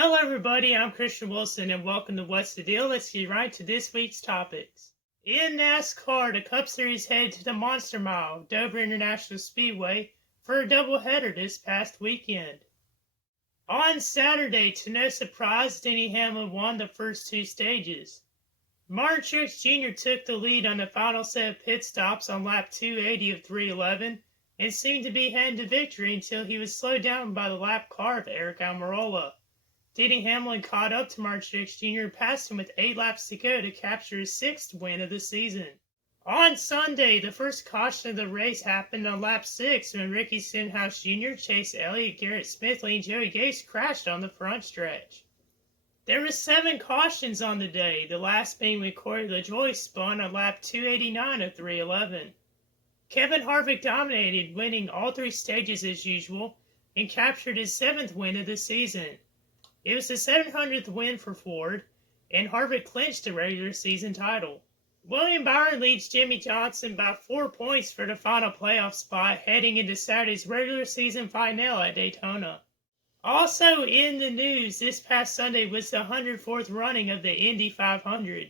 Hello everybody, I'm Christian Wilson and welcome to What's the Deal? Let's get right to this week's topics. In NASCAR, the Cup Series headed to the Monster Mile, Dover International Speedway, for a doubleheader this past weekend. On Saturday, to no surprise, Denny Hamlin won the first two stages. Martin Truex Jr. took the lead on the final set of pit stops on lap 280 of 311 and seemed to be heading to victory until he was slowed down by the lap car of Eric Almirola. Denny Hamlin caught up to Martin Truex Jr. and passed him with 8 laps to go to capture his 6th win of the season. On Sunday, the first caution of the race happened on lap 6 when Ricky Stenhouse Jr., Chase Elliott, Garrett Smithley, and Joey Gase crashed on the front stretch. There were 7 cautions on the day, the last being when Corey LaJoie spun on lap 289 of 311. Kevin Harvick dominated, winning all 3 stages as usual, and captured his 7th win of the season. It was the 700th win for Ford, and Harvick clinched the regular season title. William Byron leads Jimmy Johnson by 4 points for the final playoff spot heading into Saturday's regular season finale at Daytona. Also in the news this past Sunday was the 104th running of the Indy 500.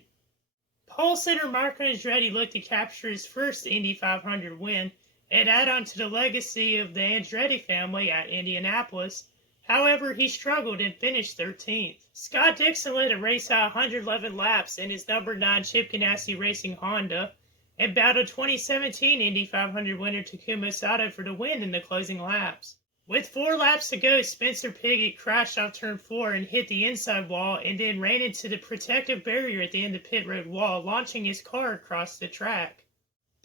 Pole sitter Marco Andretti looked to capture his first Indy 500 win and add on to the legacy of the Andretti family at Indianapolis. However, he struggled and finished 13th. Scott Dixon led a race out 111 laps in his number 9 Chip Ganassi Racing Honda and battled 2017 Indy 500 winner Takuma Sato for the win in the closing laps. With 4 laps to go, Spencer Pigot crashed off turn 4 and hit the inside wall and then ran into the protective barrier at the end of the pit road wall, launching his car across the track.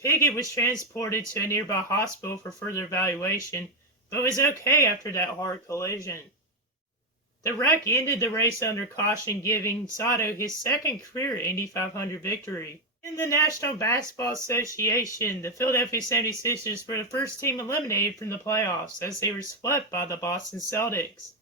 Pigot was transported to a nearby hospital for further evaluation, but was okay after that hard collision. The wreck ended the race under caution, giving Sato his 2nd career Indy 500 victory. In the National Basketball Association, the Philadelphia 76ers were the first team eliminated from the playoffs as they were swept by the Boston Celtics.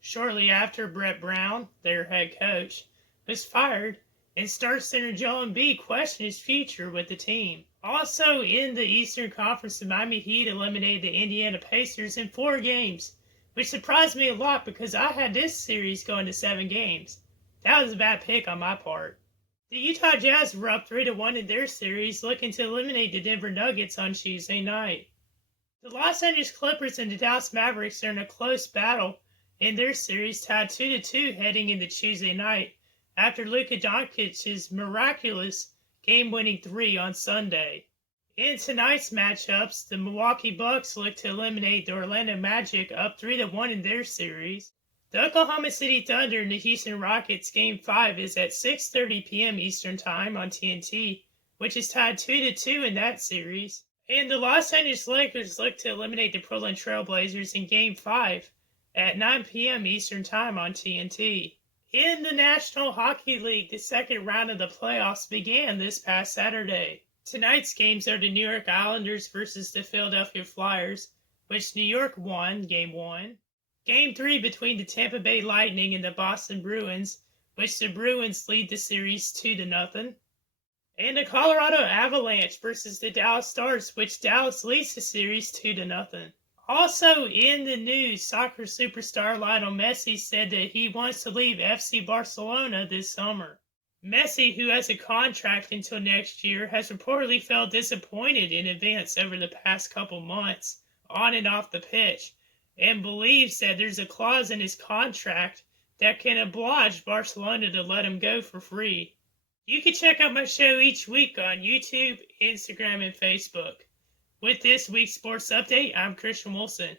Shortly after, Brett Brown, their head coach, was fired, and star center Joel Embiid questioned his future with the team. Also in the Eastern Conference, the Miami Heat eliminated the Indiana Pacers in 4 games, which surprised me a lot because I had this series going to 7 games. That was a bad pick on my part. The Utah Jazz were up 3-1 in their series, looking to eliminate the Denver Nuggets on Tuesday night. The Los Angeles Clippers and the Dallas Mavericks are in a close battle in their series, tied 2-2 heading into Tuesday night after Luka Doncic's miraculous game-winning 3 on Sunday. In tonight's matchups, the Milwaukee Bucks look to eliminate the Orlando Magic, up 3-1 in their series. The Oklahoma City Thunder and the Houston Rockets Game 5 is at 6:30 p.m. Eastern Time on TNT, which is tied 2-2 in that series. And the Los Angeles Lakers look to eliminate the Portland Trail Blazers in Game 5 at 9 p.m. Eastern Time on TNT. In the National Hockey League, the 2nd round of the playoffs began this past Saturday. Tonight's games are the New York Islanders versus the Philadelphia Flyers, which New York won Game 1. Game 3 between the Tampa Bay Lightning and the Boston Bruins, which the Bruins lead the series 2-0. And the Colorado Avalanche versus the Dallas Stars, which Dallas leads the series 2-0. Also in the news, soccer superstar Lionel Messi said that he wants to leave FC Barcelona this summer. Messi, who has a contract until next year, has reportedly felt disappointed in events over the past couple months, on and off the pitch, and believes that there's a clause in his contract that can oblige Barcelona to let him go for free. You can check out my show each week on YouTube, Instagram, and Facebook. With this week's sports update, I'm Christian Wilson.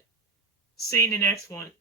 See you in the next one.